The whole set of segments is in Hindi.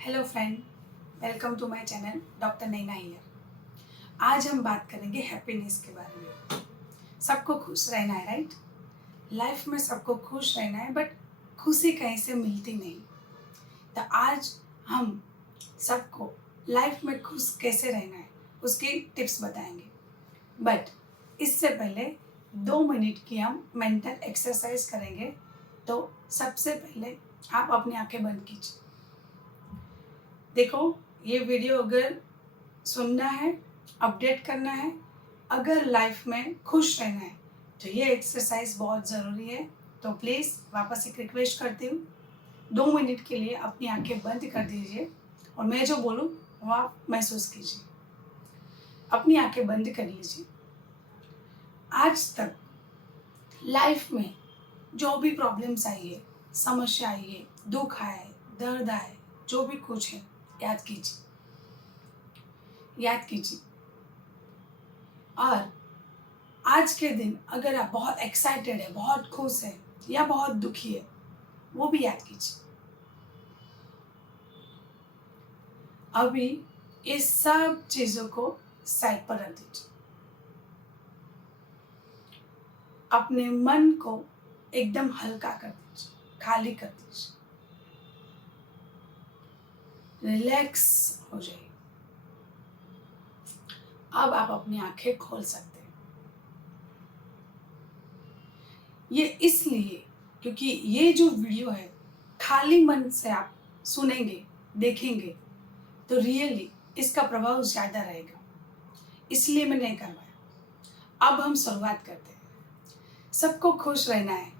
Hello friend, welcome to my channel doctor Naina here. आज हम बात करेंगे हैप्पीनेस के बारे में। सबको खुश रहना है, राइट? लाइफ में सबको खुश रहना है, बट खुशी कहीं से मिलती नहीं। तो आज हम सबको लाइफ में खुश कैसे रहना है उसकी टिप्स बताएंगे। बट इससे पहले 2 मिनट की हम मेंटल एक्सरसाइज करेंगे। तो सबसे पहले आप अपनी आंखें बंद कीजिए। देखो, ये वीडियो अगर सुनना है, अपडेट करना है, अगर लाइफ में खुश रहना है तो ये एक्सरसाइज बहुत ज़रूरी है। तो प्लीज़ वापस एक रिक्वेस्ट करती हूँ, 2 मिनट के लिए अपनी आंखें बंद कर दीजिए और मैं जो बोलूँ वो आप महसूस कीजिए। अपनी आंखें बंद कर लीजिए। आज तक लाइफ में जो भी प्रॉब्लम्स आई है, समस्या आई है, दुख आया है, दर्द आया है, जो भी कुछ है, याद कीजिए, याद कीजिए। और आज के दिन अगर आप बहुत एक्साइटेड है, बहुत खुश है या बहुत दुखी है, वो भी याद कीजिए। अभी इस सब चीज़ों को साइड पर रख दीजिए। अपने मन को एकदम हल्का कर दीजिए, खाली कर दीजिए, रिलैक्स हो जाइए। अब आप अपनी आंखें खोल सकते हैं। ये इसलिए क्योंकि ये जो वीडियो है, खाली मन से आप सुनेंगे, देखेंगे तो रियली इसका प्रभाव ज़्यादा रहेगा, इसलिए मैंने करवाया। अब हम शुरुआत करते हैं। सबको खुश रहना है।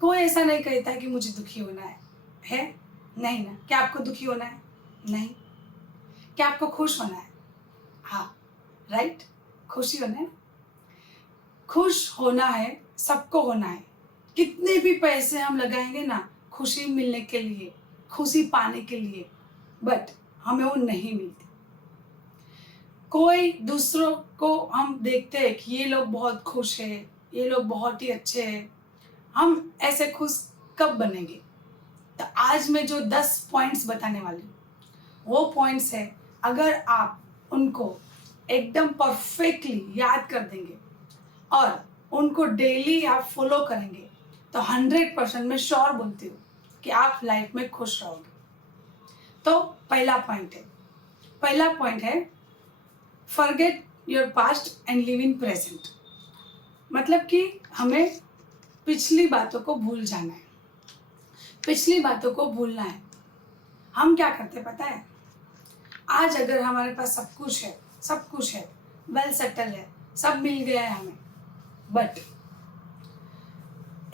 कोई ऐसा नहीं कहता कि मुझे दुखी होना है नहीं ना। क्या आपको दुखी होना है? नहीं। क्या आपको खुश होना है? हाँ, राइट, खुशी होना है। खुश होना है, सबको होना है। कितने भी पैसे हम लगाएंगे ना खुशी मिलने के लिए, खुशी पाने के लिए, बट हमें वो नहीं मिलती। कोई दूसरों को हम देखते हैं कि ये लोग बहुत खुश है, ये लोग बहुत ही अच्छे हैं, हम ऐसे खुश कब बनेंगे? तो आज मैं जो 10 पॉइंट्स बताने वाली हूँ, वो पॉइंट्स है, अगर आप उनको एकदम परफेक्टली याद कर देंगे और उनको डेली आप फॉलो करेंगे तो 100% मैं श्योर बोलती हूँ कि आप लाइफ में खुश रहोगे। तो पहला पॉइंट है forget your past and live in present. मतलब कि हमें पिछली बातों को भूल जाना है, पिछली बातों को भूलना है। हम क्या करते पता है? आज अगर हमारे पास सब कुछ है, वेल सेटल है, सब मिल गया है हमें, बट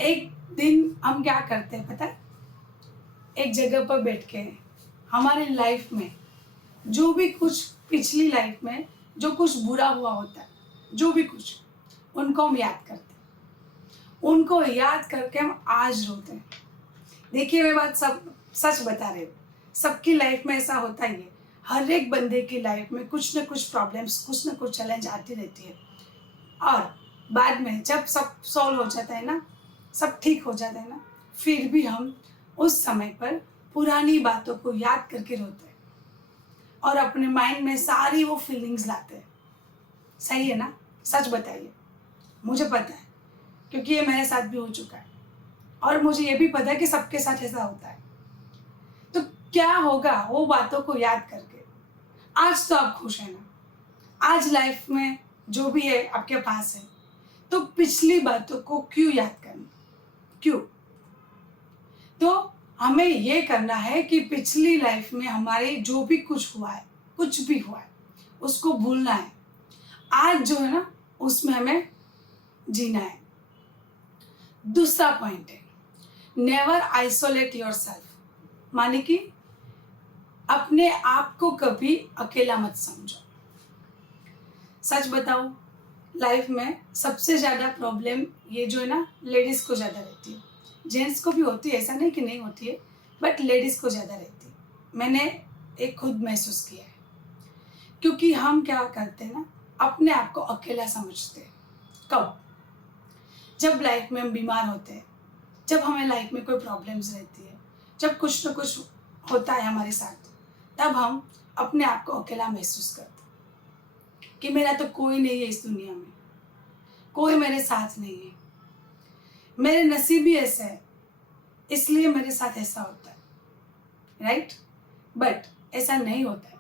एक दिन हम क्या करते हैं पता है? एक जगह पर बैठ के हमारी लाइफ में जो भी कुछ पिछली लाइफ में जो कुछ बुरा हुआ होता है, जो भी कुछ, उनको हम याद करते हैं। उनको याद करके हम आज रोते हैं। देखिए, मैं बात सब सच बता रही हूँ। सबकी लाइफ में ऐसा होता ही है। हर एक बंदे की लाइफ में कुछ ना कुछ प्रॉब्लम्स, कुछ ना कुछ चैलेंज आती रहती है। और बाद में जब सब सॉल्व हो जाता है ना, सब ठीक हो जाता है ना, फिर भी हम उस समय पर पुरानी बातों को याद करके रोते हैं और अपने माइंड में सारी वो फीलिंग्स लाते हैं। सही है ना? सच बताइए। मुझे पता है, क्योंकि ये मेरे साथ भी हो चुका है और मुझे ये भी पता है कि सबके साथ ऐसा होता है। तो क्या होगा वो बातों को याद करके? आज तो आप खुश हैं ना, आज लाइफ में जो भी है आपके पास है, तो पिछली बातों को क्यों याद करना? क्यों? तो हमें ये करना है कि पिछली लाइफ में हमारे जो भी कुछ हुआ है, कुछ भी हुआ है, उसको भूलना है। आज जो है ना, उसमें हमें जीना है। दूसरा पॉइंट है नेवर आइसोलेट योरसेल्फ। माने कि अपने आप को कभी अकेला मत समझो। सच बताओ, लाइफ में सबसे ज़्यादा प्रॉब्लम ये जो है ना, लेडीज़ को ज़्यादा रहती है। जेंट्स को भी होती है, ऐसा नहीं कि नहीं होती है, बट लेडीज़ को ज़्यादा रहती है। मैंने एक खुद महसूस किया है। क्योंकि हम क्या करते हैं ना, अपने आप को अकेला समझते हैं। कब? जब लाइफ में हम बीमार होते हैं, जब हमें लाइफ में कोई प्रॉब्लम्स रहती है, जब कुछ ना कुछ होता है हमारे साथ, तब हम अपने आप को अकेला महसूस करते हैं कि मेरा तो कोई नहीं है इस दुनिया में, कोई मेरे साथ नहीं है, मेरे नसीब ही ऐसे है, इसलिए मेरे साथ ऐसा होता है, राइट? बट ऐसा नहीं होता है।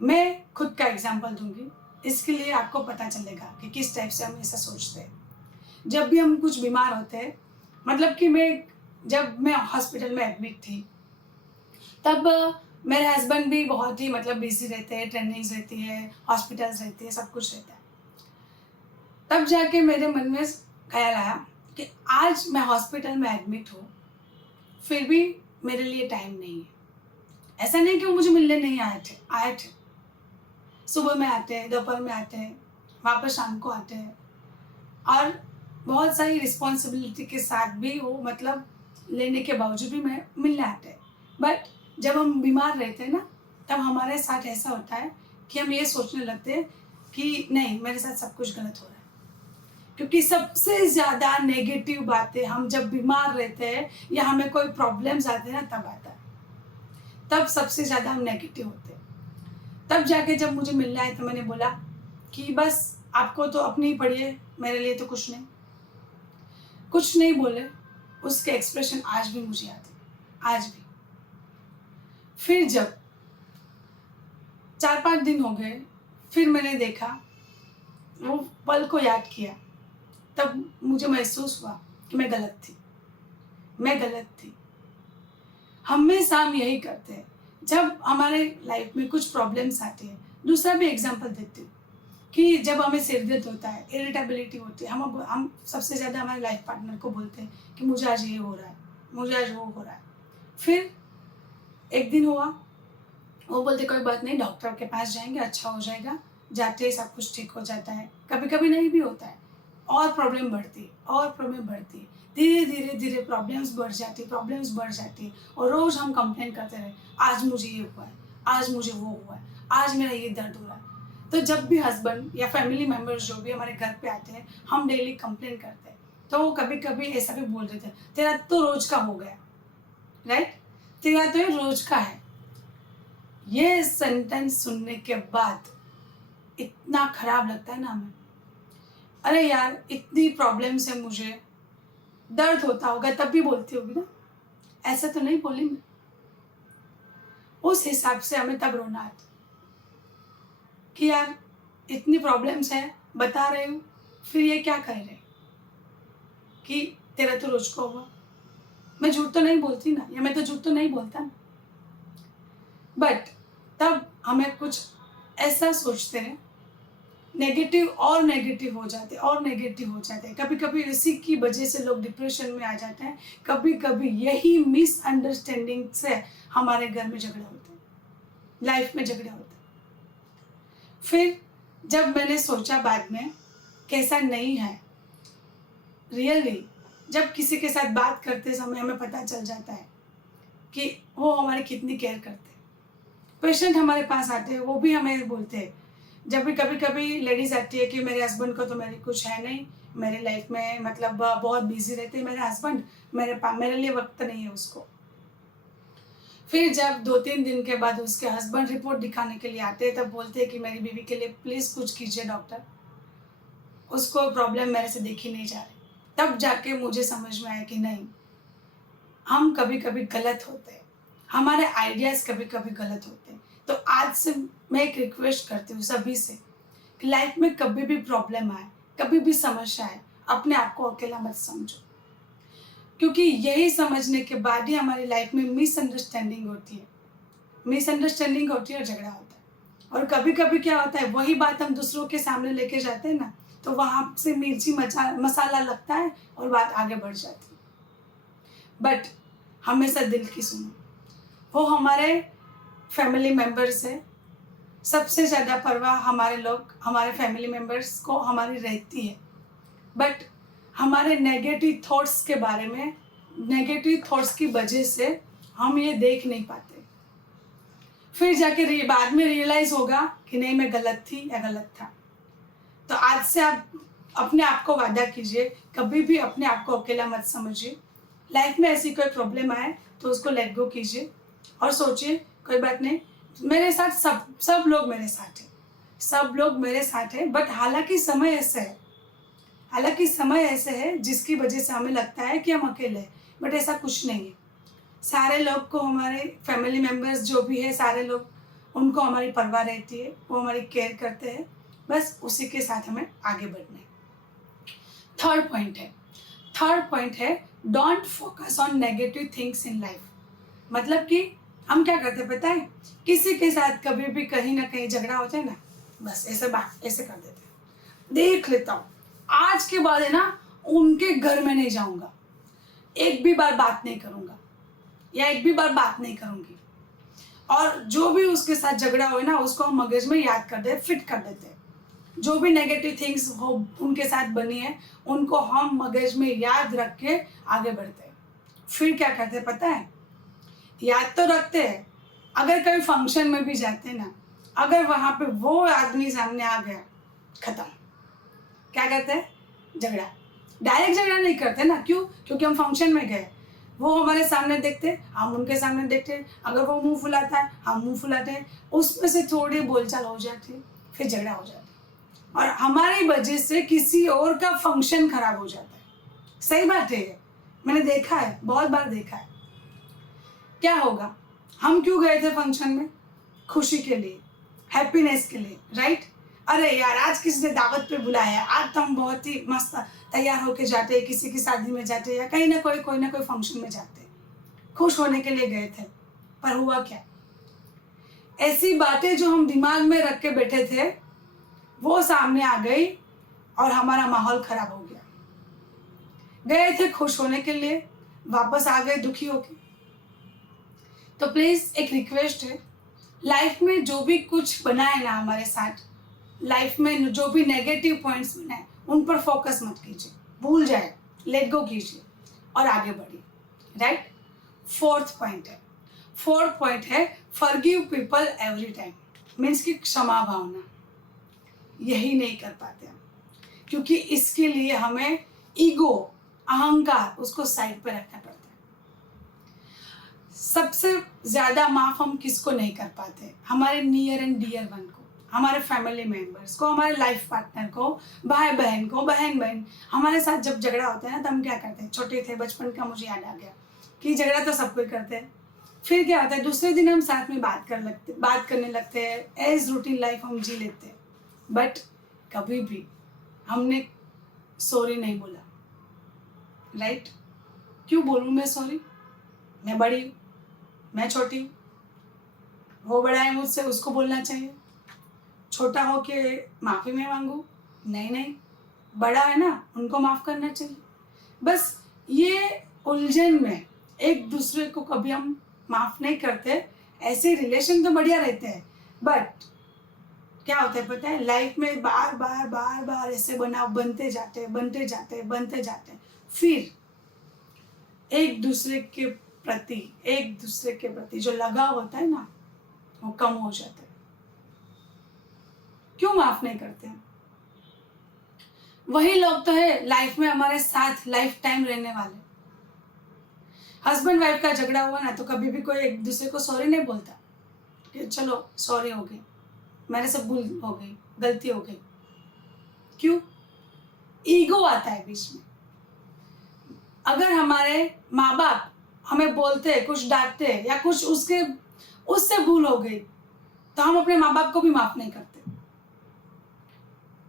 मैं खुद का एग्जांपल दूंगी, इसके लिए आपको पता चलेगा कि किस टाइप से हम ऐसा सोचते हैं। जब भी हम कुछ बीमार होते हैं, मतलब कि जब मैं हॉस्पिटल में एडमिट थी, तब मेरे हस्बैंड भी बहुत ही मतलब बिजी रहते हैं, ट्रेनिंग्स रहती है, हॉस्पिटल्स रहती है, सब कुछ रहता है। तब जाके मेरे मन में ख्याल आया कि आज मैं हॉस्पिटल में एडमिट हूँ, फिर भी मेरे लिए टाइम नहीं है। ऐसा नहीं कि वो मुझे मिलने नहीं आए थे। सुबह में आते हैं, दोपहर में आते हैं, वापस शाम को आते हैं, और बहुत सारी रिस्पॉन्सिबिलिटी के साथ भी वो मतलब लेने के बावजूद भी मैं मिलने आते हैं। बट जब हम बीमार रहते हैं ना, तब हमारे साथ ऐसा होता है कि हम ये सोचने लगते हैं कि नहीं, मेरे साथ सब कुछ गलत हो रहा है। क्योंकि सबसे ज़्यादा नेगेटिव बातें हम जब बीमार रहते हैं या हमें कोई प्रॉब्लम्स आते हैं ना, तब आता है, तब सबसे ज़्यादा हम नेगेटिव होते हैं। तब जाके जब मुझे मिलने आए तो मैंने बोला कि बस आपको तो अपनी ही पड़ी है, मेरे लिए तो कुछ नहीं बोले। उसके एक्सप्रेशन आज भी मुझे याद है, आज भी। फिर जब 4-5 दिन हो गए, फिर मैंने देखा, वो पल को याद किया, तब मुझे महसूस हुआ कि मैं गलत थी। हमेशा हम यही करते हैं जब हमारे लाइफ में कुछ प्रॉब्लम्स आती है। दूसरा भी एग्जांपल देती हूँ कि जब हमें सिर दर्द होता है, इरिटेबिलिटी होती है, हम सबसे ज़्यादा हमारे लाइफ पार्टनर को बोलते हैं कि मुझे आज ये हो रहा है, मुझे आज वो हो रहा है। फिर एक दिन हुआ, वो बोलते कोई बात नहीं, डॉक्टर के पास जाएंगे, अच्छा हो जाएगा। जाते ही सब कुछ ठीक हो जाता है, कभी कभी नहीं भी होता है, और प्रॉब्लम बढ़ती है। धीरे धीरे प्रॉब्लम्स बढ़ जाती है, और रोज़ हम कंप्लेन करते रहे, आज मुझे ये हुआ है, आज मुझे वो हुआ है, आज मेरा ये दर्द हो रहा है। तो जब भी हस्बैंड या फैमिली मेम्बर्स जो भी हमारे घर पे आते हैं, हम डेली कंप्लेन करते हैं, तो वो कभी कभी ऐसा भी बोल देते हैं, तेरा तो रोज का हो गया, राइट? तेरा तो ये रोज का है। ये सेंटेंस सुनने के बाद इतना खराब लगता है ना हमें। अरे यार, इतनी प्रॉब्लम से मुझे दर्द होता होगा तब भी बोलती होगी ना, ऐसा तो नहीं बोली मैं। उस हिसाब से हमें तब रोना आता कि यार इतनी प्रॉब्लम्स है, बता रही हूँ, फिर ये क्या कह रहे कि तेरा तो रोज को हुआ। मैं झूठ तो नहीं बोलती ना, या मैं तो झूठ तो नहीं बोलता ना। बट तब हमें कुछ ऐसा सोचते हैं, नेगेटिव हो जाते हैं। कभी कभी इसी की वजह से लोग डिप्रेशन में आ जाते हैं। कभी कभी यही मिसअंडरस्टैंडिंग से हमारे घर में झगड़े होते हैं, लाइफ में झगड़े होते हैं। फिर जब मैंने सोचा बाद में, कैसा नहीं है रियली, जब किसी के साथ बात करते समय हमें पता चल जाता है कि वो हमारी कितनी केयर करते हैं। पेशेंट हमारे पास आते हैं, वो भी हमें बोलते हैं, जब भी कभी लेडीज़ आती है कि मेरे हस्बैंड को तो मेरी कुछ है नहीं, मेरे लाइफ में मतलब बहुत बिजी रहते हैं मेरे हस्बैंड, मेरे लिए वक्त नहीं है उसको। फिर जब 2-3 दिन के बाद उसके हस्बैंड रिपोर्ट दिखाने के लिए आते हैं, तब बोलते हैं कि मेरी बीवी के लिए प्लीज़ कुछ कीजिए डॉक्टर, उसको प्रॉब्लम मेरे से देखी नहीं जा रही। तब जाके मुझे समझ में आया कि नहीं, हम कभी कभी गलत होते हैं, हमारे आइडियाज़ कभी कभी गलत होते हैं। तो आज से मैं एक रिक्वेस्ट करती हूँ सभी से कि लाइफ में कभी भी प्रॉब्लम आए, कभी भी समस्या आए, अपने आप को अकेला मत समझो, क्योंकि यही समझने के बाद ही हमारी लाइफ में मिसअंडरस्टैंडिंग होती है और झगड़ा होता है। और कभी कभी क्या होता है, वही बात हम दूसरों के सामने लेके जाते हैं ना, तो वहाँ से मिर्ची मसाला लगता है और बात आगे बढ़ जाती है। बट हमेशा दिल की सुनो, वो हमारे फैमिली मेम्बर्स है, सबसे ज़्यादा परवाह हमारे फैमिली मेम्बर्स को हमारी रहती है। बट हमारे नेगेटिव थॉट्स की वजह से हम ये देख नहीं पाते। फिर जाके बाद में रियलाइज़ होगा कि नहीं, मैं गलत थी या गलत था। तो आज से आप अपने आप को वादा कीजिए, कभी भी अपने आप को अकेला मत समझिए। लाइफ में ऐसी कोई प्रॉब्लम आए तो उसको लेट गो कीजिए और सोचिए कोई बात नहीं, मेरे साथ सब लोग मेरे साथ हैं, सब लोग मेरे साथ हैं। बट हालांकि समय ऐसे है जिसकी वजह से हमें लगता है कि हम अकेले हैं, बट ऐसा कुछ नहीं है। सारे लोग को, हमारे फैमिली मेम्बर्स जो भी है, सारे लोग, उनको हमारी परवाह रहती है, वो हमारी केयर करते हैं। बस उसी के साथ हमें आगे बढ़ना है। थर्ड पॉइंट है don't focus on negative things in life. मतलब कि हम क्या करते हैं पता है, किसी के साथ कभी भी कहीं ना कहीं झगड़ा होता है ना, बस ऐसे कर देते हैं, देख लेता हूँ, आज के बाद है ना उनके घर में नहीं जाऊंगा, एक भी बार बात नहीं करूंगा या एक भी बार बात नहीं करूंगी। और जो भी उसके साथ झगड़ा हो ना, उसको हम मगज में याद कर दे, फिट कर देते हैं। जो भी नेगेटिव थिंग्स हो उनके साथ बनी है, उनको हम मगज में याद रख के आगे बढ़ते हैं। फिर क्या करते हैं पता है, याद तो रखते हैं, अगर कभी फंक्शन में भी जाते हैं ना, अगर वहां पे वो आदमी सामने आ गया, खत्म। क्या करते हैं, झगड़ा। डायरेक्ट झगड़ा नहीं करते ना, क्यों? क्योंकि हम फंक्शन में गए, वो हमारे सामने देखते, हम उनके सामने देखते, अगर वो मुंह फुलाता है, हम मुंह फुलाते हैं, उसमें से थोड़ी बोलचाल हो जाती है, फिर झगड़ा हो जाता है, और हमारी वजह से किसी और का फंक्शन खराब हो जाता है। सही बात है, मैंने देखा है, बहुत बार देखा है। क्या होगा, हम क्यों गए थे फंक्शन में? खुशी के लिए, हैप्पीनेस के लिए, राइट? अरे यार, आज किसी ने दावत पे बुलाया है, आज तो हम बहुत ही मस्त तैयार होके जाते हैं, किसी की शादी में जाते हैं या कहीं ना कोई फंक्शन में जाते हैं, खुश होने के लिए गए थे। पर हुआ क्या, ऐसी बातें जो हम दिमाग में रख के बैठे थे वो सामने आ गई और हमारा माहौल खराब हो गया। गए थे खुश होने के लिए, वापस आ गए दुखी होके। तो प्लीज एक रिक्वेस्ट है, लाइफ में जो भी कुछ बना है ना हमारे साथ, लाइफ में जो भी नेगेटिव पॉइंट्स बने हैं, उन पर फोकस मत कीजिए, भूल जाए, लेट गो कीजिए और आगे बढ़िए, राइट? फोर्थ पॉइंट है forgive people every time. Means की क्षमा भावना, यही नहीं कर पाते हम, क्योंकि इसके लिए हमें ईगो, अहंकार, उसको साइड पर रखना पड़ता है। सबसे ज्यादा माफ हम किसको नहीं कर पाते? हमारे नियर एंड डियर वन को, हमारे फैमिली मेंबर्स को, हमारे लाइफ पार्टनर को, भाई बहन को, बहन। हमारे साथ जब झगड़ा होता है ना, तो हम क्या करते हैं? छोटे थे, बचपन का मुझे याद आ गया कि झगड़ा तो सब कोई करते हैं। फिर क्या होता है, दूसरे दिन हम साथ में बात करने लगते हैं, एज रूटीन लाइफ हम जी लेते हैं। बट कभी भी हमने सॉरी नहीं बोला, राइट? क्यों बोलूँ मैं सॉरी? मैं बड़ी हूँ, मैं छोटी हूँ, वो बड़ा है मुझसे, उसको बोलना चाहिए। छोटा हो के माफ़ी में मांगू? नहीं, बड़ा है ना, उनको माफ़ करना चाहिए। बस ये उलझन में एक दूसरे को कभी हम माफ़ नहीं करते। ऐसे रिलेशन तो बढ़िया रहते हैं, बट क्या होता है पता है, लाइफ में बार ऐसे बनते जाते, फिर एक दूसरे के प्रति जो लगाव होता है ना, वो कम हो जाता है। क्यों माफ नहीं करते हैं? वही लोग तो है लाइफ में हमारे साथ लाइफ टाइम रहने वाले। हस्बैंड वाइफ का झगड़ा हुआ ना, तो कभी भी कोई एक दूसरे को सॉरी नहीं बोलता कि चलो सॉरी हो गई, मेरे से भूल हो गई, गलती हो गई। क्यों? ईगो आता है बीच में। अगर हमारे माँ बाप हमें बोलते, कुछ डांटते या कुछ उससे भूल हो गई, तो हम अपने माँ बाप को भी माफ नहीं करते।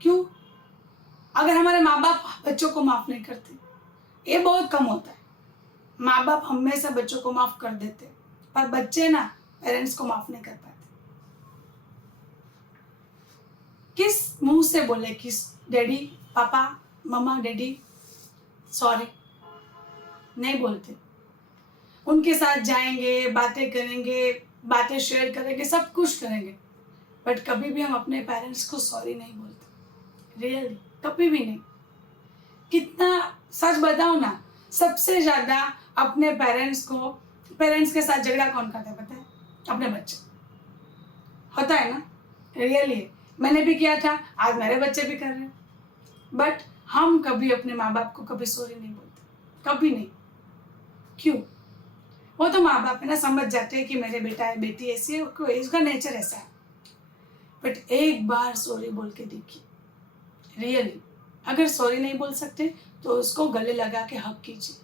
क्यों? अगर हमारे माँ बाप बच्चों को माफ नहीं करते, ये बहुत कम होता है। माँ बाप हमेशा बच्चों को माफ कर देते, पर बच्चे ना पेरेंट्स को माफ नहीं कर पाते। किस मुंह से बोले किस डैडी, पापा, मम्मा, डैडी सॉरी? नहीं बोलते। उनके साथ जाएंगे, बातें करेंगे, बातें शेयर करेंगे, सब कुछ करेंगे, बट कभी भी हम अपने पेरेंट्स को सॉरी नहीं बोलते। रियली कभी भी नहीं। कितना सच बताओ ना, सबसे ज्यादा अपने पेरेंट्स के साथ झगड़ा कौन करता है पता है? अपने बच्चे। होता है ना? रियली मैंने भी किया था, आज मेरे बच्चे भी कर रहे हैं। बट हम कभी अपने माँ बाप को कभी सॉरी नहीं बोलते, कभी नहीं। क्यों? वो तो माँ बाप है ना, समझ जाते हैं कि मेरे बेटा है बेटी ऐसी है, उसका नेचर ऐसा है। बट एक बार सॉरी बोल के देखिए, रियली। अगर सॉरी नहीं बोल सकते तो उसको गले लगा के हक कीजिए।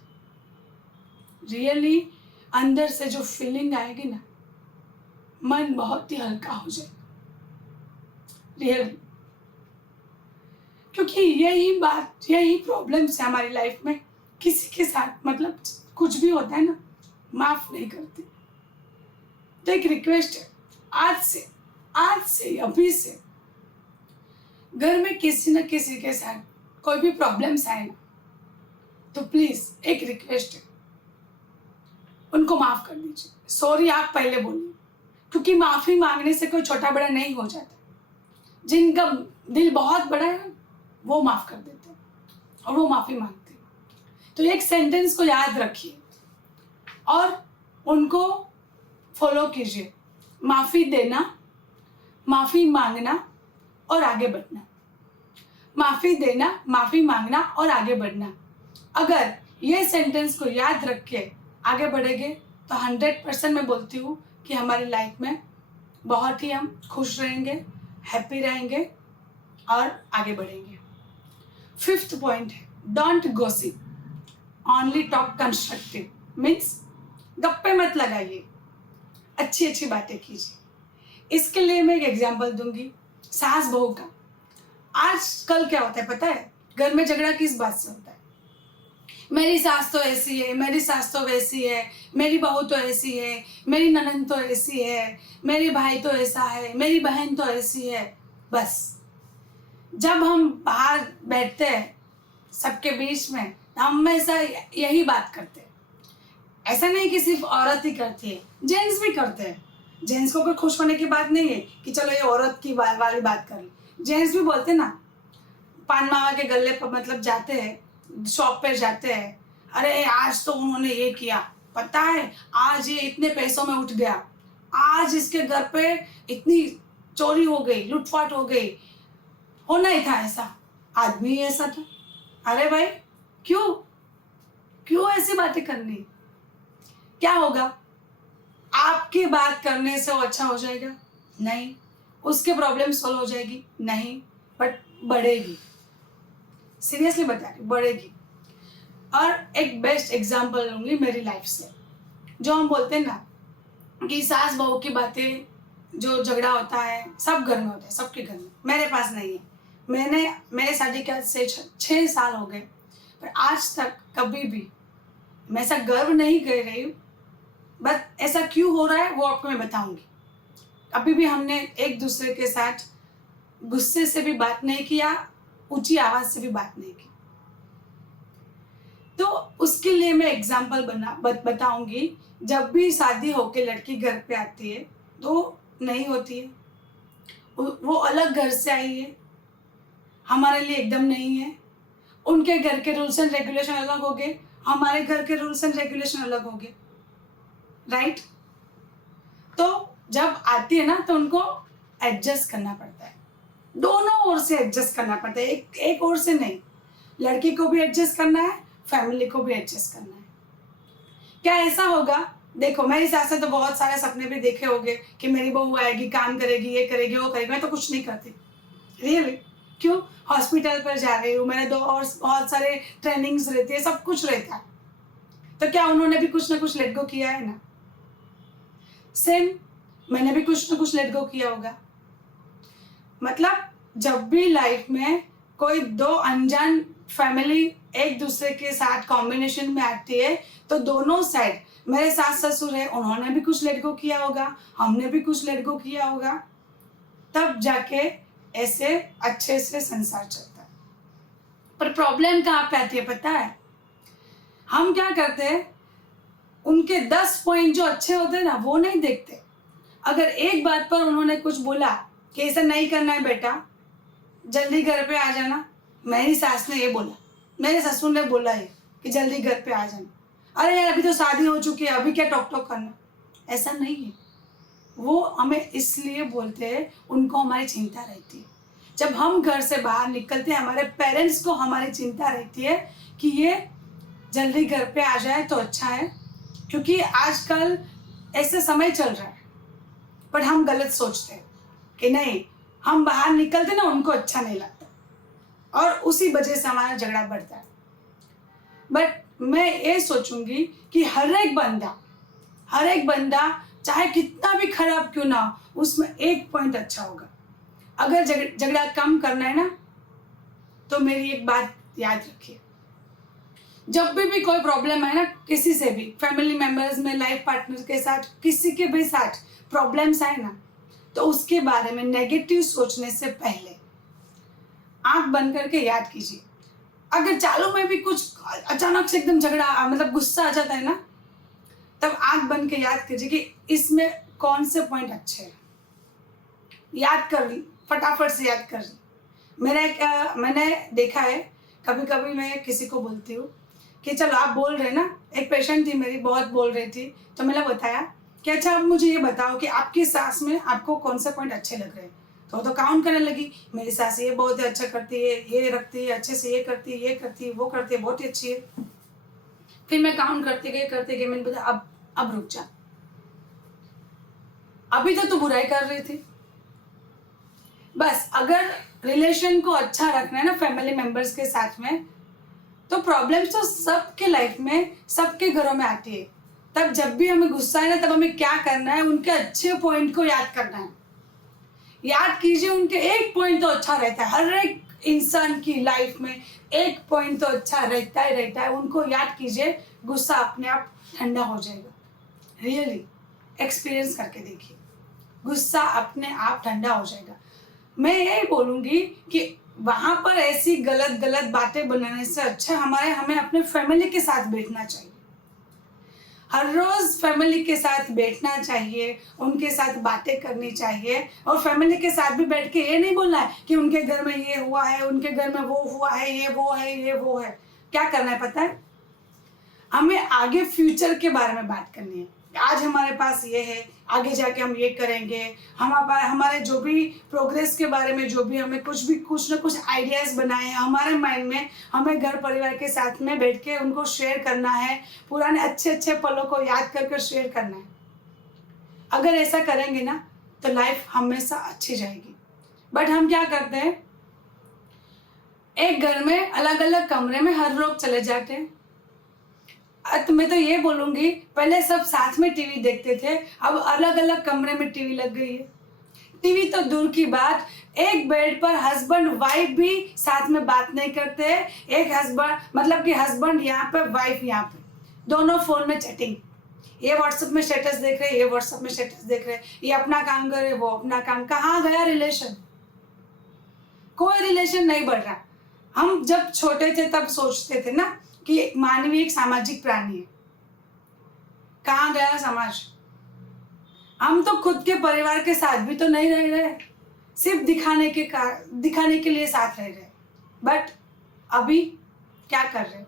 रियली अंदर से जो फीलिंग आएगी ना, मन बहुत ही हल्का हो जाएगा, रियली। क्योंकि यही प्रॉब्लम्स है हमारी लाइफ में। किसी के साथ मतलब कुछ भी होता है ना, माफ नहीं करते। तो एक रिक्वेस्ट है, आज से अभी से घर में किसी न किसी के साथ कोई भी प्रॉब्लम्स आए ना, तो प्लीज एक रिक्वेस्ट है, उनको माफ कर दीजिए। सॉरी आप पहले बोलिए, क्योंकि माफी मांगने से कोई छोटा बड़ा नहीं हो जाता। जिनका दिल बहुत बड़ा है वो माफ कर देते हैं और वो माफी मांगते हैं। तो एक सेंटेंस को याद रखिए और उनको फॉलो कीजिए। माफी देना, माफी मांगना और आगे बढ़ना। माफी देना, माफी मांगना और आगे बढ़ना। अगर ये सेंटेंस को याद रख के आगे बढ़ेंगे तो 100% मैं बोलती हूँ कि हमारी लाइफ में बहुत ही हम खुश रहेंगे, हैप्पी रहेंगे और आगे बढ़ेंगे। 5th पॉइंट है, don't gossip, only talk constructive. Means गप्पे मत लगाइए, अच्छी अच्छी बातें कीजिए। इसके लिए मैं एक एग्जांपल दूंगी सास बहू का। आजकल क्या होता है पता है, घर में झगड़ा किस बात से होता है? मेरी सास तो ऐसी है, मेरी सास तो वैसी है, मेरी बहू तो ऐसी है, मेरी ननद तो ऐसी है, मेरी भाई तो ऐसा है, मेरी बहन तो ऐसी है। बस जब हम बाहर बैठते हैं सबके बीच में, हम हमेशा यही बात करते हैं। ऐसा नहीं कि सिर्फ औरत ही करती है, जेंट्स भी करते हैं। जेंट्स को कोई खुश होने की बात नहीं है कि चलो ये औरत की वाली बात कर ली। जेंट्स भी बोलते ना, पान मावा के गल्ले पर मतलब जाते हैं, शॉप पे जाते हैं, अरे आज तो उन्होंने ये किया, पता है आज ये इतने पैसों में उठ गया, आज इसके घर पे इतनी चोरी हो गई, लूटपाट हो गई, होना ही था ऐसा, आदमी ही ऐसा था। अरे भाई क्यों ऐसी बातें करनी? क्या होगा? आपकी बात करने से वो अच्छा हो जाएगा? नहीं। उसके प्रॉब्लम सॉल्व हो जाएगी? नहीं, बट बढ़ेगी। सीरियसली बता रही, बढ़ेगी। और एक बेस्ट एग्जांपल लूंगी मेरी लाइफ से। जो हम बोलते हैं ना कि सास बहू की बातें, जो झगड़ा होता है सब घर में होता है, सबके घर में। मेरे पास नहीं है, मेरे शादी के से 6 साल हो गए, पर आज तक कभी भी मैं ऐसा गर्व नहीं कर रही हूँ। बस ऐसा क्यों हो रहा है वो आपको मैं बताऊंगी। अभी भी हमने एक दूसरे के साथ गुस्से से भी बात नहीं किया, ऊंची आवाज से भी बात नहीं की। तो उसके लिए मैं एग्जाम्पल बताऊंगी। जब भी शादी होके लड़की घर पे आती है तो नहीं होती है, वो अलग घर से आई है, हमारे लिए एकदम नहीं है। उनके घर के रूल्स एंड रेगुलेशन अलग हो गए, हमारे घर के रूल्स एंड रेगुलेशन अलग हो गए, राइट? तो जब आती है ना तो उनको एडजस्ट करना पड़ता है, दोनों ओर से एडजस्ट करना पड़ता है, एक ओर से नहीं। लड़की को भी एडजस्ट करना है, फैमिली को भी एडजस्ट करना है। क्या ऐसा होगा? देखो मेरी सास ने तो बहुत सारे सपने भी देखे होंगे कि मेरी बहू आएगी, काम करेगी, ये करेगी, वो करेगी। मैं तो कुछ नहीं करती, रियली। क्यों? हॉस्पिटल पर जा रही हूँ, मेरे दो और बहुत सारे ट्रेनिंग्स रहती है, सब कुछ रहता है। तो क्या उन्होंने भी कुछ ना कुछ लेट गो किया है ना? सेम मैंने भी कुछ ना कुछ लेट गो किया होगा। मतलब जब भी लाइफ में कोई दो अनजान फैमिली एक दूसरे के साथ कॉम्बिनेशन में आती है तो दोनों साइड, मेरे सास ससुर है, उन्होंने भी कुछ लेट गो किया होगा, हमने भी कुछ लेट गो किया होगा, तब जाके ऐसे अच्छे से संसार चलता है। पर प्रॉब्लम कहाँ पे आती है पता है? हम क्या करते हैं, उनके 10 पॉइंट जो अच्छे होते हैं ना वो नहीं देखते। अगर एक बात पर उन्होंने कुछ बोला कि ऐसा नहीं करना है बेटा, जल्दी घर पे आ जाना, मेरी सास ने ये बोला, मेरे ससुर ने बोला है कि जल्दी घर पे आ जाना, अरे यार अभी तो शादी हो चुकी है, अभी क्या टॉक टॉक करना, ऐसा नहीं है। वो हमें इसलिए बोलते हैं, उनको हमारी चिंता रहती है। जब हम घर से बाहर निकलते हैं, हमारे पेरेंट्स को हमारी चिंता रहती है कि ये जल्दी घर पे आ जाए तो अच्छा है, क्योंकि आजकल ऐसे समय चल रहा है, पर हम गलत सोचते हैं कि नहीं, हम बाहर निकलते ना उनको अच्छा नहीं लगता, और उसी वजह से हमारा झगड़ा बढ़ता है। बट मैं ये सोचूंगी कि हर एक बंदा चाहे कितना भी खराब क्यों ना हो, उसमें एक पॉइंट अच्छा होगा। अगर झगड़ा कम करना है ना, तो मेरी एक बात याद रखिए, जब भी कोई प्रॉब्लम है ना, किसी से भी, फैमिली मेंबर्स में, लाइफ पार्टनर के साथ, किसी के भी साथ प्रॉब्लम्स आए ना, तो उसके बारे में नेगेटिव सोचने से पहले आंख बंद करके याद कीजिए। अगर चालू में भी कुछ अचानक से एकदम झगड़ा, मतलब गुस्सा आ जाता है ना, तब आंख बंद के याद कीजिए कि इसमें कौन से पॉइंट अच्छे हैं। याद कर ली, फटाफट से याद कर ली। मैंने देखा है, कभी कभी मैं किसी को बोलती हूँ कि चलो आप बोल रहे ना, एक पेशेंट थी मेरी, बहुत बोल रही थी, तो मैंने बताया कि अच्छा आप मुझे ये बताओ कि आपकी सास में आपको कौन से पॉइंट अच्छे लग रहे हैं। तो काउंट करने लगी, मेरी सास ये बहुत अच्छा करती है, ये रखती है अच्छे से, ये करती है, ये करती है, वो करती है, बहुत ही अच्छी है। फिर मैं काउंट करते गए, मैंने बोला अब रुक जा, अभी तो तू बुराई कर रही थी। बस अगर रिलेशन को अच्छा रखना है ना फैमिली मेंबर्स के साथ में, तो प्रॉब्लम्स तो सबके लाइफ में, सबके घरों में आती है। तब जब भी हमें गुस्सा है ना, तब हमें क्या करना है, उनके अच्छे पॉइंट को याद करना है। याद कीजिए, उनके एक पॉइंट तो अच्छा रहता है, हर एक इंसान की लाइफ में एक पॉइंट तो अच्छा रहता है। उनको याद कीजिए, गुस्सा अपने आप ठंडा हो जाएगा। रियली एक्सपीरियंस करके देखिए, गुस्सा अपने आप ठंडा हो जाएगा। मैं यही बोलूँगी कि वहाँ पर ऐसी गलत बातें बनाने से अच्छा हमें अपने फैमिली के साथ बैठना चाहिए। हर रोज़ फैमिली के साथ बैठना चाहिए, उनके साथ बातें करनी चाहिए, और फैमिली के साथ भी बैठ के ये नहीं बोलना है कि उनके घर में ये हुआ है, उनके घर में वो हुआ है, ये वो है। क्या करना है पता है? हमें आगे फ्यूचर के बारे में बात करनी है। आज हमारे पास ये है, आगे जाके हम ये करेंगे। हमारे जो भी प्रोग्रेस के बारे में, जो भी हमें कुछ ना कुछ आइडियाज़ बनाए हैं हमारे माइंड में, हमें घर परिवार के साथ में बैठ के उनको शेयर करना है। पुराने अच्छे पलों को याद कर शेयर करना है। अगर ऐसा करेंगे ना, तो लाइफ हमेशा अच्छी जाएगी। बट हम क्या करते हैं, एक घर में अलग अलग कमरे में हर लोग चले जाते हैं। तो मैं तो ये बोलूँगी, पहले सब साथ में टीवी देखते थे, अब अलग अलग कमरे में टीवी लग गई है। टीवी तो दूर की बात, एक बेड पर हस्बैंड वाइफ भी साथ में बात नहीं करते। एक हस्बैंड, मतलब कि हस्बैंड यहाँ पे, वाइफ यहाँ पे, दोनों फोन में चैटिंग। ये व्हाट्सएप में स्टेटस देख रहे, ये व्हाट्सएप में स्टेटस देख रहे, ये अपना काम कर रहे, वो अपना काम। कहाँ गया रिलेशन? कोई रिलेशन नहीं बढ़ रहा। हम जब छोटे थे तब सोचते थे ना कि मानवीय एक सामाजिक प्राणी है। कहाँ गया समाज? हम तो खुद के परिवार के साथ भी तो नहीं रह रहे, सिर्फ दिखाने के लिए साथ रह रहे। बट अभी क्या कर रहे?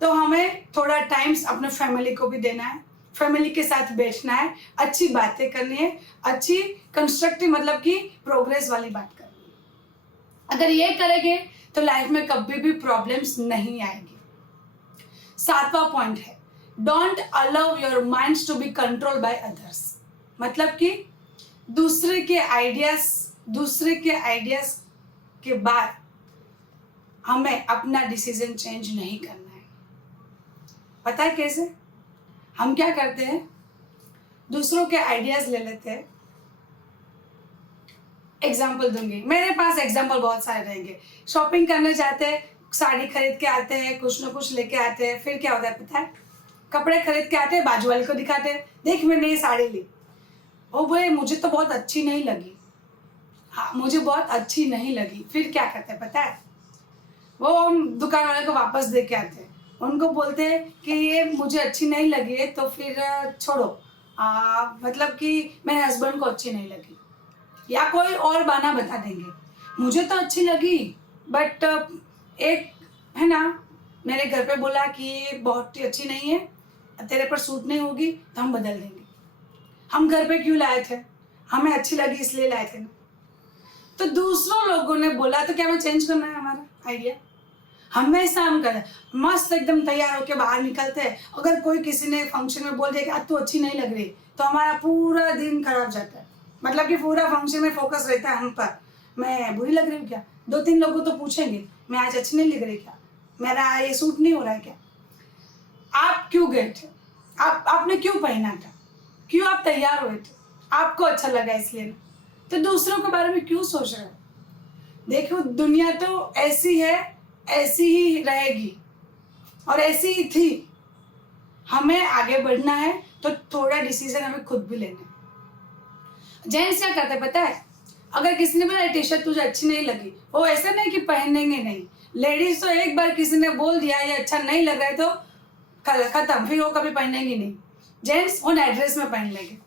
तो हमें थोड़ा टाइम अपने फैमिली को भी देना है, फैमिली के साथ बैठना है, अच्छी बातें करनी है, अच्छी कंस्ट्रक्टिव, मतलब कि प्रोग्रेस वाली बात करनी है। अगर ये करेंगे तो लाइफ में कभी भी प्रॉब्लम्स नहीं आएगी। 7वां पॉइंट है, don't allow your minds to be control by others. मतलब कि दूसरे के आइडियाज के बाद हमें अपना डिसीजन चेंज नहीं करना है। पता है कैसे? हम क्या करते हैं, दूसरों के आइडियाज ले लेते हैं। एग्जाम्पल दूंगी, मेरे पास एग्जाम्पल बहुत सारे रहेंगे। शॉपिंग करने जाते हैं, साड़ी खरीद के आते हैं, कुछ ना कुछ लेके आते हैं, फिर क्या होता है पता है? कपड़े खरीद के आते हैं, बाजू वाले को दिखाते हैं, देख मैंने ये साड़ी ली। ओ भाई, मुझे तो बहुत अच्छी नहीं लगी। हाँ, मुझे बहुत अच्छी नहीं लगी। फिर क्या करते हैं पता है? वो हम दुकान वाले को वापस दे के आते हैं, उनको बोलते हैं कि ये मुझे अच्छी नहीं लगी है, तो फिर छोड़ो, मतलब कि मेरे हस्बैंड को अच्छी नहीं लगी, या कोई और बहाना बता देंगे। मुझे तो अच्छी लगी, बट एक है ना, मेरे घर पे बोला कि ये बहुत ही अच्छी नहीं है, तेरे पर सूट नहीं होगी, तो हम बदल देंगे। हम घर पे क्यों लाए थे? हमें अच्छी लगी इसलिए लाए थे ना। तो दूसरों लोगों ने बोला तो क्या हमें चेंज करना है हमारा आइडिया? हमेशा हम कर मस्त एकदम तैयार होके बाहर निकलते हैं, अगर कोई किसी ने फंक्शन में बोल दिया कि आज तो अच्छी नहीं लग रही, तो हमारा पूरा दिन खराब जाता है। मतलब कि पूरा फंक्शन में फोकस रहता है हम पर, मैं बुरी लग रही हूँ क्या, 2-3 लोगों तो पूछेंगे मैं आज अच्छी नहीं लग रही क्या, मेरा ये सूट नहीं हो रहा है क्या। आप क्यों गए थे, आपने क्यों पहना था, क्यों आप तैयार हुए थे, आपको अच्छा लगा इसलिए ना, तो दूसरों के बारे में क्यों सोच रहे हो। देखो दुनिया तो ऐसी है, ऐसी ही रहेगी और ऐसी ही थी। हमें आगे बढ़ना है तो थोड़ा डिसीजन हमें खुद भी लेना है। जेंट्स क्या करते हैं पता है, अगर किसी ने बोला टी शर्ट तुझे अच्छी नहीं लगी, वो ऐसा नहीं कि पहनेंगे नहीं। लेडीज तो एक बार किसी ने बोल दिया ये अच्छा नहीं लग रहा है तो खत्म, फिर वो कभी पहनेंगी नहीं। जेंट्स वो नाइट ड्रेस में पहन लेंगे,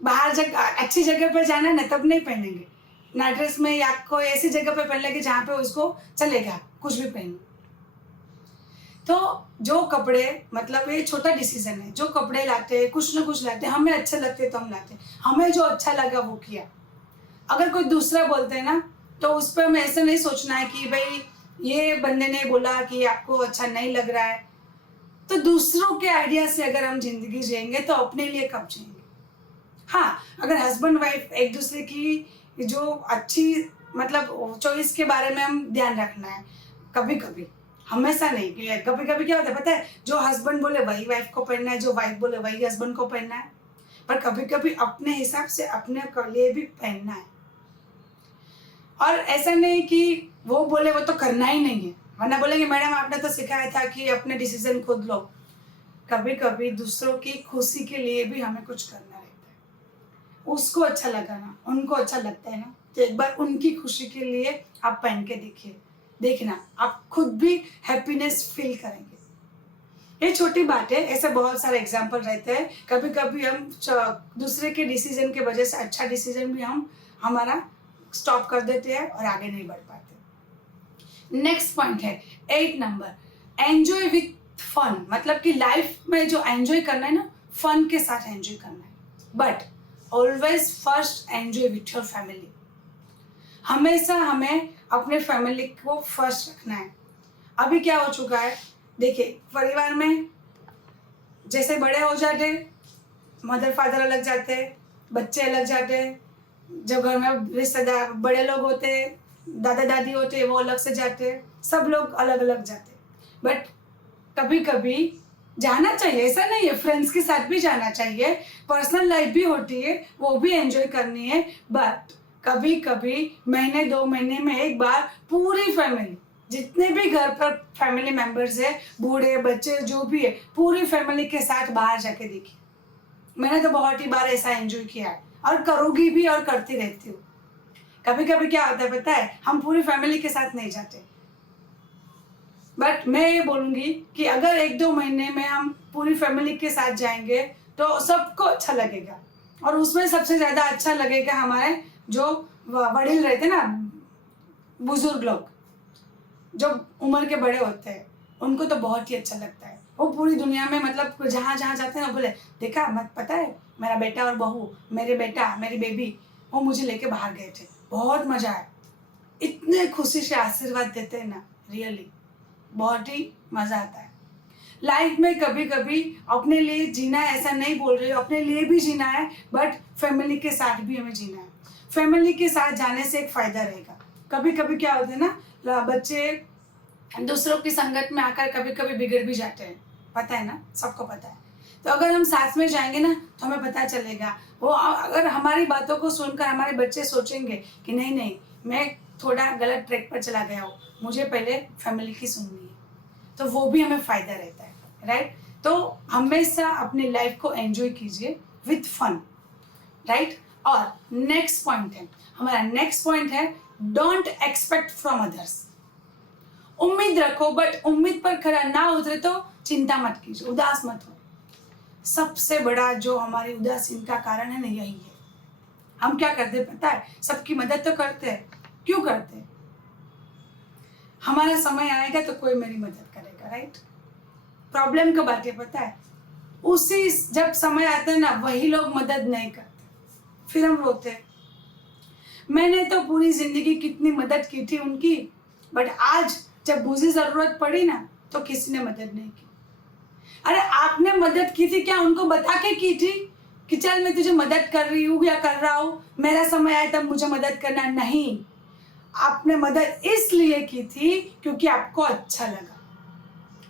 बाहर अच्छी जगह पर जाना है ना तब नहीं पहनेंगे, नाइट ड्रेस में या कोई ऐसी जगह पे पहन लेंगे जहाँ पे उसको चलेगा कुछ भी पहन। तो जो कपड़े, मतलब ये छोटा डिसीजन है, जो कपड़े लाते हैं कुछ ना कुछ लाते हैं, हमें अच्छे लगते तो हम लाते, हमें जो अच्छा लगा वो किया। अगर कोई दूसरा बोलते हैं ना तो उस पर हमें ऐसा नहीं सोचना है कि भाई ये बंदे ने बोला कि आपको अच्छा नहीं लग रहा है। तो दूसरों के आइडिया से अगर हम जिंदगी जिएंगे तो अपने लिए कब जिएंगे। हाँ, अगर हस्बैंड वाइफ एक दूसरे की जो अच्छी मतलब चॉइस के बारे में हम ध्यान रखना है कभी कभी, हमेशा नहीं। कि कभी कभी क्या होता है पता है, जो हस्बैंड बोले वही वाइफ को पहनना है, जो वाइफ बोले वही हस्बैंड को पहनना है। पर कभी कभी अपने हिसाब से अपने लिए भी पहनना है। और ऐसा नहीं कि वो बोले वो तो करना ही नहीं है, वरना बोलेंगे मैडम आपने तो सिखाया था कि अपने डिसीजन खुद लो। कभी कभी दूसरों की खुशी के लिए भी हमें कुछ करना रहता है। उसको अच्छा लगा ना, उनको अच्छा लगता है ना, तो एक बार उनकी खुशी के लिए आप पहन के देखिए, देखना आप खुद भी हैप्पीनेस फील करेंगे। ये छोटी बात है, ऐसे बहुत सारे एग्जाम्पल रहते हैं। कभी कभी हम दूसरे के डिसीजन के वजह से अच्छा डिसीजन भी हम हमारा स्टॉप कर देते हैं और आगे नहीं बढ़ पाते। नेक्स्ट पॉइंट है 8 नंबर, एंजॉय विथ फन। मतलब कि लाइफ में जो एंजॉय करना है ना, फन के साथ एंजॉय करना है, but always first enjoy with your family. हमेशा हमें अपने फैमिली को फर्स्ट रखना है। अभी क्या हो चुका है देखिए, परिवार में जैसे बड़े हो जाते, मदर फादर अलग जाते, बच्चे अलग जाते, जो घर में रिश्तेदार बड़े लोग होते, दादा दादी होते, वो अलग से जाते, सब लोग अलग अलग जाते। बट कभी कभी जाना चाहिए, ऐसा नहीं है, फ्रेंड्स के साथ भी जाना चाहिए, पर्सनल लाइफ भी होती है, वो भी एंजॉय करनी है। बट कभी कभी महीने 2 महीने में एक बार पूरी फैमिली, जितने भी घर पर फैमिली मेंबर्स है, बूढ़े बच्चे जो भी है, पूरी फैमिली के साथ बाहर जाके देखिए। मैंने तो बहुत ही बार ऐसा एंजॉय किया है और करूँगी भी और करती रहती हूँ। कभी कभी क्या होता है पता है, हम पूरी फैमिली के साथ नहीं जाते, बट मैं ये बोलूँगी कि अगर 1-2 महीने में हम पूरी फैमिली के साथ जाएंगे तो सबको अच्छा लगेगा। और उसमें सबसे ज़्यादा अच्छा लगेगा हमारे जो वडील रहते ना, बुजुर्ग लोग जो उम्र के बड़े होते हैं, उनको तो बहुत ही अच्छा लगता है। वो पूरी दुनिया में मतलब जहाँ जहाँ जाते हैं ना, बोले देखा मत पता है मेरा बेटा और बहू, मेरे बेटा मेरी बेबी, वो मुझे लेके बाहर गए थे, बहुत मज़ा आया। इतने खुशी से आशीर्वाद देते हैं ना, रियली बहुत ही मज़ा आता है। लाइफ में कभी कभी अपने लिए जीना, ऐसा नहीं बोल रही हूँ, अपने लिए भी जीना है, बट फैमिली के साथ भी हमें जीना है। फैमिली के साथ जाने से एक फ़ायदा रहेगा। कभी कभी क्या होता है ना, बच्चे दूसरों की संगत में आकर कभी कभी बिगड़ भी जाते हैं, पता है ना, सबको पता है। तो अगर हम साथ में जाएंगे ना तो हमें पता चलेगा। वो अगर हमारी बातों को सुनकर हमारे बच्चे सोचेंगे कि नहीं नहीं, मैं थोड़ा गलत ट्रैक पर चला गया हूँ, मुझे पहले फैमिली की सुननी है, तो वो भी हमें फ़ायदा रहता है, राइट। तो हमेशा अपनी लाइफ को एंजॉय कीजिए विथ फन, राइट। और नेक्स्ट पॉइंट है हमारा, नेक्स्ट पॉइंट है डोंट एक्सपेक्ट फ्रॉम अदर्स। उम्मीद रखो, बट उम्मीद पर खरा ना उतरे तो चिंता मत कीजिए, उदास मत हो। सबसे बड़ा जो हमारी उदासीन का कारण है ना, यही है। हम क्या करते हैं पता है, सबकी मदद तो करते हैं, क्यों करते हैं, हमारा समय आएगा तो कोई मेरी मदद करेगा, राइट। प्रॉब्लम कब आती है पता है, उसी जब समय आता है ना, वही लोग मदद नहीं करते, फिर हम रोते हैं। मैंने तो पूरी जिंदगी कितनी मदद की थी उनकी, बट आज जब मुझे ज़रूरत पड़ी ना तो किसी ने मदद नहीं की। अरे आपने मदद की थी क्या उनको बता के की थी कि चल मैं तुझे मदद कर रही हूँ या कर रहा हूँ, मेरा समय आया तब मुझे मदद करना? नहीं, आपने मदद इसलिए की थी क्योंकि आपको अच्छा लगा।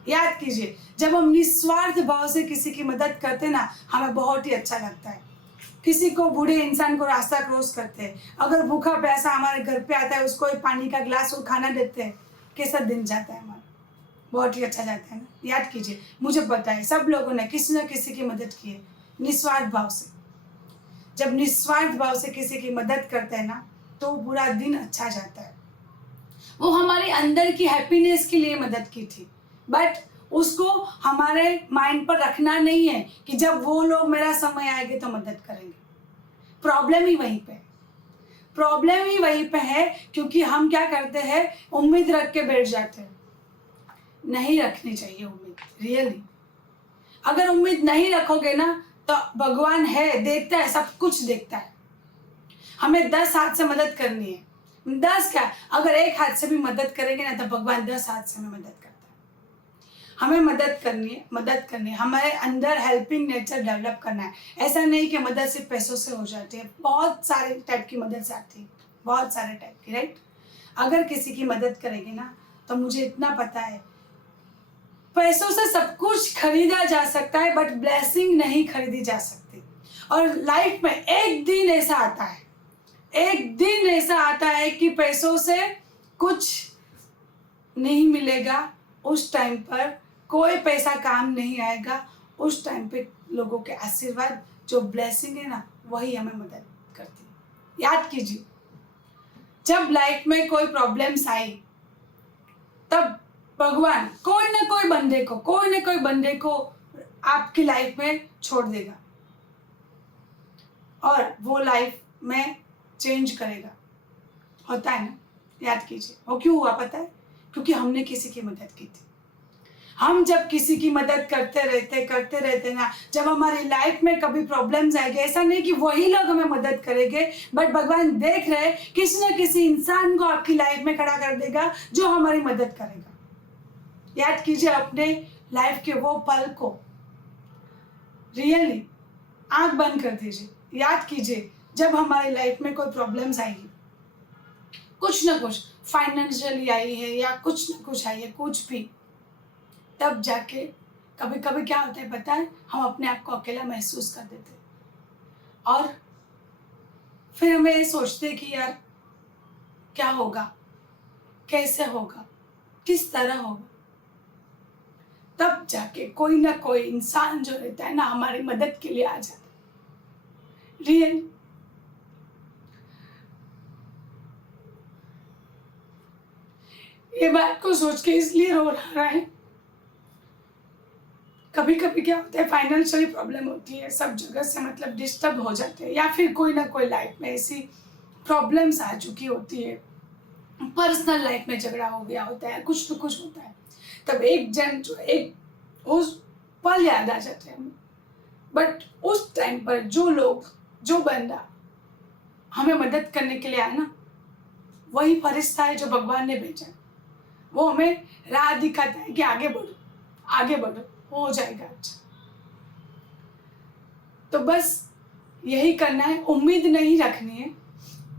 याद कीजिए, जब हम निस्वार्थ भाव से किसी की मदद करते ना, हमें बहुत ही अच्छा लगता है। किसी को, बूढ़े इंसान को रास्ता क्रॉस करते हैं, अगर भूखा प्यासा हमारे घर पे आता है उसको एक पानी का गिलास और खाना देते हैं, कैसा दिन जाता है हमारा, बहुत ही अच्छा जाता है ना। याद कीजिए, मुझे पता है सब लोगों ने किसी न किसी की मदद की है निस्वार्थ भाव से। जब निस्वार्थ भाव से किसी की मदद करते हैं ना तो पूरा दिन अच्छा जाता है। वो हमारे अंदर की हैप्पीनेस के लिए मदद की थी, बट उसको हमारे माइंड पर रखना नहीं है कि जब वो लोग मेरा समय आएंगे तो मदद करेंगे। प्रॉब्लम ही वहीं पे है, प्रॉब्लम ही वहीं पे है, क्योंकि हम क्या करते हैं, उम्मीद रख के बैठ जाते हैं। नहीं रखनी चाहिए उम्मीद, रियली। अगर उम्मीद नहीं रखोगे ना तो भगवान है, देखता है, सब कुछ देखता है। हमें 10 हाथ से मदद करनी है, 10 क्या, अगर एक हाथ से भी मदद करेंगे ना तो भगवान 10 हाथ से हमें मदद करता है। हमें मदद करनी है, मदद करनी है, हमारे अंदर हेल्पिंग नेचर डेवलप करना है। ऐसा नहीं कि मदद सिर्फ पैसों से हो जाती है, बहुत सारे टाइप की मदद से आती है, बहुत सारे टाइप की, राइट। अगर किसी की मदद करेंगे ना तो मुझे इतना पता है, पैसों से सब कुछ खरीदा जा सकता है बट ब्लेसिंग नहीं खरीदी जा सकती। और लाइफ में एक दिन ऐसा आता है, एक दिन ऐसा आता है कि पैसों से कुछ नहीं मिलेगा। उस टाइम पर कोई पैसा काम नहीं आएगा। उस टाइम पे लोगों के आशीर्वाद, जो ब्लेसिंग है ना, वही हमें मदद करती है। याद कीजिए, जब लाइफ में कोई प्रॉब्लम्स आई तब भगवान कोई ना कोई बंदे को आपकी लाइफ में छोड़ देगा और वो लाइफ में चेंज करेगा। होता है ना, याद कीजिए। वो क्यों हुआ पता है? क्योंकि हमने किसी की मदद की थी। हम जब किसी की मदद करते रहते ना, जब हमारी लाइफ में कभी प्रॉब्लम्स आएंगे, ऐसा नहीं कि वही लोग हमें मदद करेंगे, बट भगवान देख रहे किसी न किसी इंसान को आपकी लाइफ में खड़ा कर देगा जो हमारी मदद करेगा। याद कीजिए अपने लाइफ के वो पल को, रियली आंख बंद कर दीजिए, याद कीजिए जब हमारी लाइफ में कोई प्रॉब्लम्स आएगी, कुछ ना कुछ फाइनेंशियली आई है या कुछ ना कुछ आई है, कुछ भी, तब जाके कभी कभी क्या होता है पता है, हम अपने आप को अकेला महसूस कर देते और फिर हमें ये सोचते कि यार क्या होगा, कैसे होगा, किस तरह होगा। तब जाके कोई ना कोई इंसान जो रहता है ना, हमारी मदद के लिए आ जाता है। रियल ये बात को सोच के इसलिए रो रहा है। कभी कभी क्या होता है, फाइनेंशियली प्रॉब्लम होती है, सब जगह से मतलब डिस्टर्ब हो जाते हैं, या फिर कोई ना कोई लाइफ में ऐसी प्रॉब्लम्स आ चुकी होती है, पर्सनल लाइफ में झगड़ा हो गया होता है, कुछ तो कुछ होता है, तब एक उस पल याद आ जाते हैं हमें। बट उस टाइम पर जो लोग, जो बंदा हमें मदद करने के लिए आया ना, वही फरिश्ता है जो भगवान ने भेजा। वो हमें राह दिखाता है कि आगे बढ़ो, आगे बढ़ो, हो जाएगा अच्छा। तो बस यही करना है, उम्मीद नहीं रखनी है,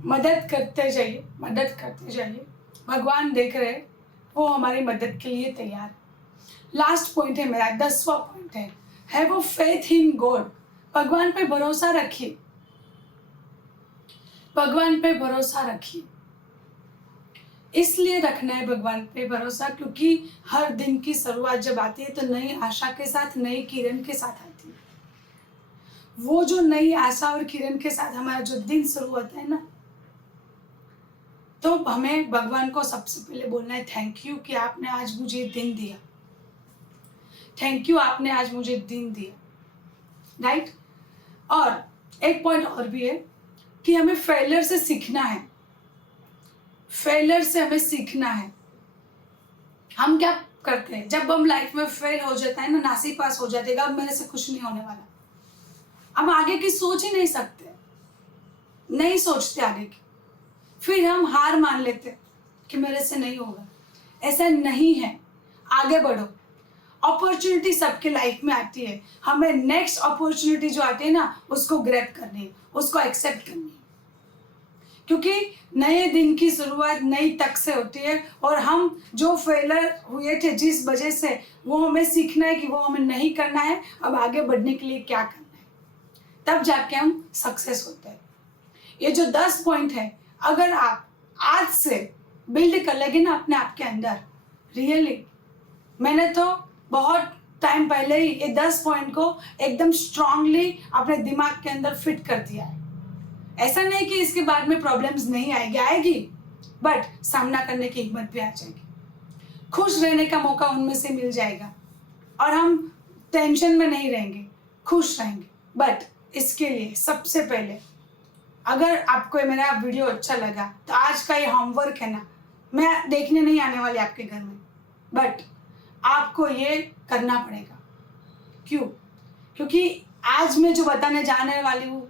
मदद करते जाइए, मदद करते जाइए। भगवान देख रहे, वो हमारी मदद के लिए तैयार है। लास्ट पॉइंट है मेरा, 10वां पॉइंट है, have a faith in God. भगवान पे भरोसा रखिए, भगवान पे भरोसा रखिए। इसलिए रखना है भगवान पे भरोसा क्योंकि हर दिन की शुरुआत जब आती है तो नई आशा के साथ, नई किरण के साथ आती है। वो जो नई आशा और किरण के साथ हमारा जो दिन शुरू होता है ना, तो हमें भगवान को सबसे पहले बोलना है थैंक यू कि आपने आज मुझे दिन दिया, थैंक यू आपने आज मुझे दिन दिया, राइट। और एक पॉइंट और भी है कि हमें फेलियर से सीखना है, फेलियर से हमें सीखना है। हम क्या करते हैं, जब हम लाइफ में फेल हो जाता है ना, नासीपास हो जाते हैं, अब मेरे से कुछ नहीं होने वाला, हम आगे की सोच ही नहीं सकते, नहीं सोचते आगे की, फिर हम हार मान लेते कि मेरे से नहीं होगा। ऐसा नहीं है। आगे बढ़ो। अपॉर्चुनिटी सबके लाइफ में आती है, हमें नेक्स्ट अपॉर्चुनिटी जो आती है ना उसको ग्रैब करनी है, उसको एक्सेप्ट करनी है, क्योंकि नए दिन की शुरुआत नई तक से होती है। और हम जो फेलर हुए थे जिस वजह से, वो हमें सीखना है कि वो हमें नहीं करना है, अब आगे बढ़ने के लिए क्या करना है, तब जाके हम सक्सेस होते हैं। ये जो 10 पॉइंट है, अगर आप आज से बिल्ड कर लेंगे ना अपने आप के अंदर, रियली, मैंने तो बहुत टाइम पहले ही ये 10 पॉइंट को एकदम स्ट्रांगली अपने दिमाग के अंदर फिट कर दिया है। ऐसा नहीं कि इसके बाद में प्रॉब्लम्स नहीं आएगी, आएगी, बट सामना करने की हिम्मत भी आ जाएगी, खुश रहने का मौका उनमें से मिल जाएगा और हम टेंशन में नहीं रहेंगे, खुश रहेंगे। बट इसके लिए सबसे पहले, अगर आपको मेरा वीडियो अच्छा लगा तो आज का ये होमवर्क है ना, मैं देखने नहीं आने वाली आपके घर में, बट आपको ये करना पड़ेगा। क्यों? क्योंकि आज मैं जो बताने जाने वाली हूँ,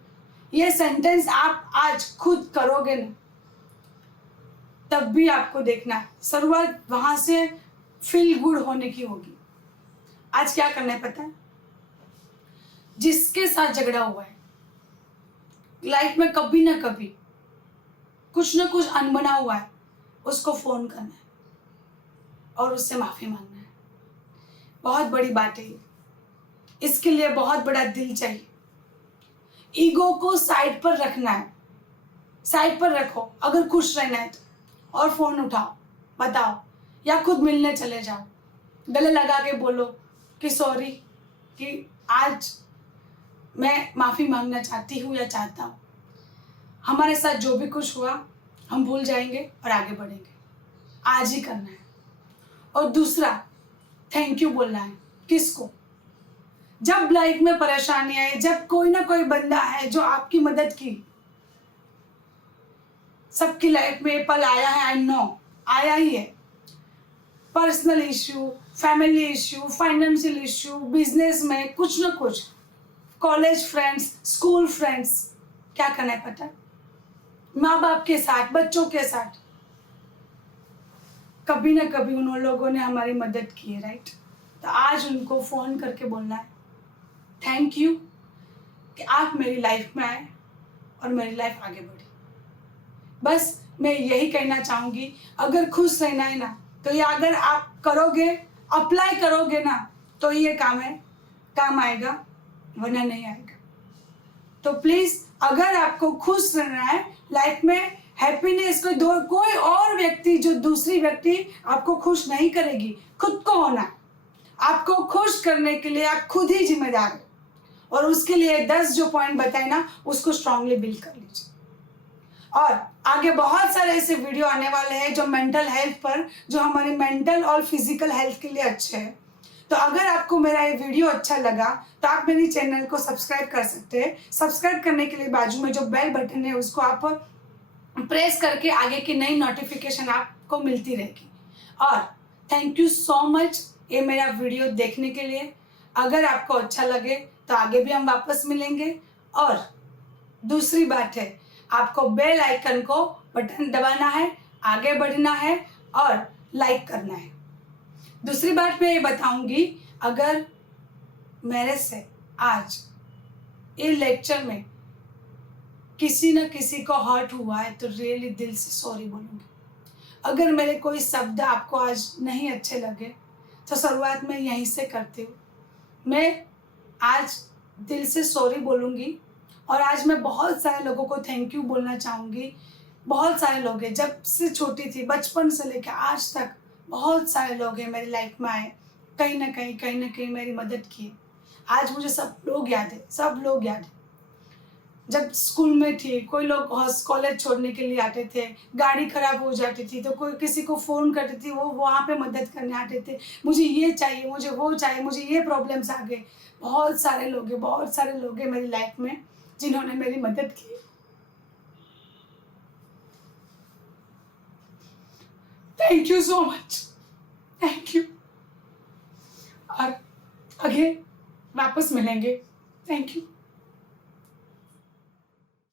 ये सेंटेंस आप आज खुद करोगे ना, तब भी आपको देखना है शुरुआत वहां से फील गुड होने की होगी। आज क्या करना है पता है? जिसके साथ झगड़ा हुआ है लाइफ में, कभी ना कभी कुछ ना कुछ अनबना हुआ है, उसको फोन करना है और उससे माफी मांगना है। बहुत बड़ी बात है ये, इसके लिए बहुत बड़ा दिल चाहिए। ईगो को साइड पर रखना है, साइड पर रखो अगर खुश रहना है तो, और फोन उठाओ, बताओ, या खुद मिलने चले जाओ, गले लगा के बोलो कि सॉरी, कि आज मैं माफी मांगना चाहती हूँ या चाहता हूँ, हमारे साथ जो भी कुछ हुआ हम भूल जाएंगे और आगे बढ़ेंगे। आज ही करना है। और दूसरा, थैंक यू बोलना है। किसको? जब लाइफ में परेशानी आए, जब कोई ना कोई बंदा है जो आपकी मदद की, सबकी लाइफ में ये पल आया है, आई नो, आया ही है। Personal issue, family issue, financial issue, business में कुछ ना कुछ, कॉलेज फ्रेंड्स, स्कूल फ्रेंड्स, क्या करना है पता है? माँ बाप के साथ, बच्चों के साथ, कभी ना कभी उन लोगों ने हमारी मदद की है, राइट? तो आज उनको फोन करके बोलना है थैंक यू कि आप मेरी लाइफ में आए और मेरी लाइफ आगे बढ़ी। बस मैं यही कहना चाहूंगी, अगर खुश रहना है ना, तो ये अगर आप करोगे, अप्लाई करोगे ना, तो ये काम आएगा, वरना नहीं आएगा। तो प्लीज, अगर आपको खुश रहना है लाइफ में, हैप्पीनेस कोई और व्यक्ति, जो दूसरी व्यक्ति आपको खुश नहीं करेगी, खुद को होना है। आपको खुश करने के लिए आप खुद ही जिम्मेदार हो, और उसके लिए 10 जो पॉइंट बताए ना, उसको स्ट्रांगली बिल्ड कर लीजिए। और आगे बहुत सारे ऐसे वीडियो आने वाले हैं जो मेंटल हेल्थ पर, जो हमारे मेंटल और फिजिकल हेल्थ के लिए अच्छे हैं। तो अगर आपको मेरा ये वीडियो अच्छा लगा तो आप मेरी चैनल को सब्सक्राइब कर सकते हैं। सब्सक्राइब करने के लिए बाजू में जो बेल बटन है उसको आप प्रेस करके आगे की नई नोटिफिकेशन आपको मिलती रहेगी। और थैंक यू सो मच ये मेरा वीडियो देखने के लिए। अगर आपको अच्छा लगे तो आगे भी हम वापस मिलेंगे। और दूसरी बात है, आपको बेल आइकन को बटन दबाना है, आगे बढ़ना है और लाइक करना है। दूसरी बात मैं ये बताऊंगी, अगर मेरे से आज ये लेक्चर में किसी न किसी को हर्ट हुआ है तो रियली दिल से सॉरी बोलूँगी। अगर मेरे कोई शब्द आपको आज नहीं अच्छे लगे तो शुरुआत में यहीं से करती हूँ, मैं आज दिल से सॉरी बोलूँगी। और आज मैं बहुत सारे लोगों को थैंक यू बोलना चाहूँगी। बहुत सारे लोग हैं, जब से छोटी थी, बचपन से लेकर आज तक बहुत सारे लोग हैं मेरी लाइफ में आए, कहीं ना कहीं मेरी मदद की। आज मुझे सब लोग याद है, सब लोग याद है। जब स्कूल में थी, कोई लोग कॉलेज छोड़ने के लिए आते थे, गाड़ी खराब हो जाती थी तो कोई किसी को फ़ोन करती थी, वो वहाँ पे मदद करने आते थे, मुझे ये चाहिए, मुझे वो चाहिए, मुझे ये प्रॉब्लम्स आ गए। बहुत सारे लोग हैं मेरी लाइफ में जिन्होंने मेरी मदद की। Thank you so much, thank you. और आगे वापस मिलेंगे। Thank you.